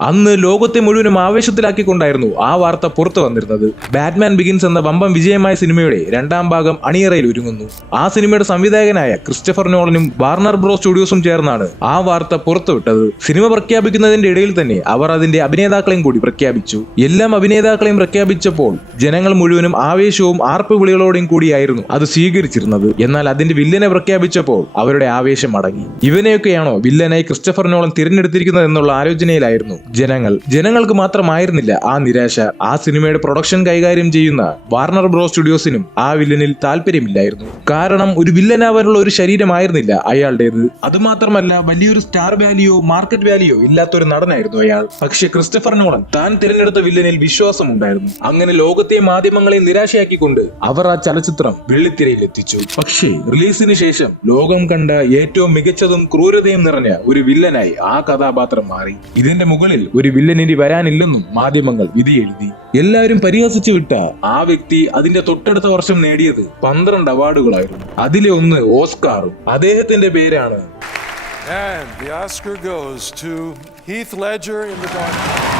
അന്ന് ലോകത്തെ മുഴുവനും ആവേശത്തിലാക്കിക്കൊണ്ടായിരുന്നു ആ വാർത്ത പുറത്തു വന്നിരുന്നത്. ബാറ്റ്മാൻ ബിഗിൻസ് എന്ന വമ്പം വിജയമായ സിനിമയുടെ രണ്ടാം ഭാഗം അണിയറയിൽ ഒരുങ്ങുന്നു. ആ സിനിമയുടെ സംവിധായകനായ ക്രിസ്റ്റഫർ നോളനും വാർണർ ബ്രോ സ്റ്റുഡിയോസും ചേർന്നാണ് ആ വാർത്ത പുറത്തുവിട്ടത്. സിനിമ പ്രഖ്യാപിക്കുന്നതിന്റെ ഇടയിൽ തന്നെ അവർ അതിന്റെ അഭിനേതാക്കളെയും കൂടി പ്രഖ്യാപിച്ചു. എല്ലാം അഭിനേതാക്കളെയും പ്രഖ്യാപിച്ചപ്പോൾ ജനങ്ങൾ മുഴുവനും ആവേശവും ആർപ്പ് വിളികളോടെയും കൂടിയായിരുന്നു അത് സ്വീകരിച്ചിരുന്നത്. എന്നാൽ അതിന്റെ വില്ലനെ പ്രഖ്യാപിച്ചപ്പോൾ അവരുടെ ആവേശം അടങ്ങി. ഇവനെയൊക്കെയാണോ വില്ലനായി ക്രിസ്റ്റഫർ നോളൻ തിരഞ്ഞെടുത്തിരിക്കുന്നത് എന്നുള്ള ആലോചനയിലായിരുന്നു ജനങ്ങൾക്ക് മാത്രമായിരുന്നില്ല ആ നിരാശ. ആ സിനിമയുടെ പ്രൊഡക്ഷൻ കൈകാര്യം ചെയ്യുന്ന വാർണർ ബ്രോ സ്റ്റുഡിയോസിനും ആ വില്ലനിൽ താല്പര്യമില്ലായിരുന്നു. കാരണം ഒരു വില്ലനാവാനുള്ള ഒരു ശരീരമായിരുന്നില്ല അയാളുടേത്. അതുമാത്രമല്ല വലിയൊരു സ്റ്റാർ വാല്യൂയോ മാർക്കറ്റ് വാല്യൂയോ ഇല്ലാത്തൊരു നടനായിരുന്നു അയാൾ. പക്ഷെ ക്രിസ്റ്റഫർ നോളൻ താൻ തിരഞ്ഞെടുത്ത വില്ലനിൽ വിശ്വാസമുണ്ടായിരുന്നു. അങ്ങനെ ലോകത്തെ മാധ്യമങ്ങളെ നിരാശയാക്കിക്കൊണ്ട് അവർ ആ ചലച്ചിത്രം വെള്ളിത്തിരയിൽ എത്തിച്ചു. പക്ഷേ റിലീസിന് ശേഷം ലോകം കണ്ട ഏറ്റവും മികച്ചതും ക്രൂരതയും നിറഞ്ഞ ഒരു വില്ലനായി ആ കഥാപാത്രം മാറി. ഇതിന്റെ മുകളിൽ ഒരു വില്ലനിനി വരാനില്ലെന്നും മാധ്യമങ്ങൾ വിധിയെഴുതി. എല്ലാവരും പരിഹസിച്ചു വിട്ട ആ വ്യക്തി അതിന്റെ തൊട്ടടുത്ത വർഷം നേടിയത് 12 അവാർഡുകളായിരുന്നു. അതിലെ ഒന്ന് ഓസ്കാറും. അദ്ദേഹത്തിന്റെ പേരാണ് And the Oscar goes to Heath Ledger in The Dark Knight.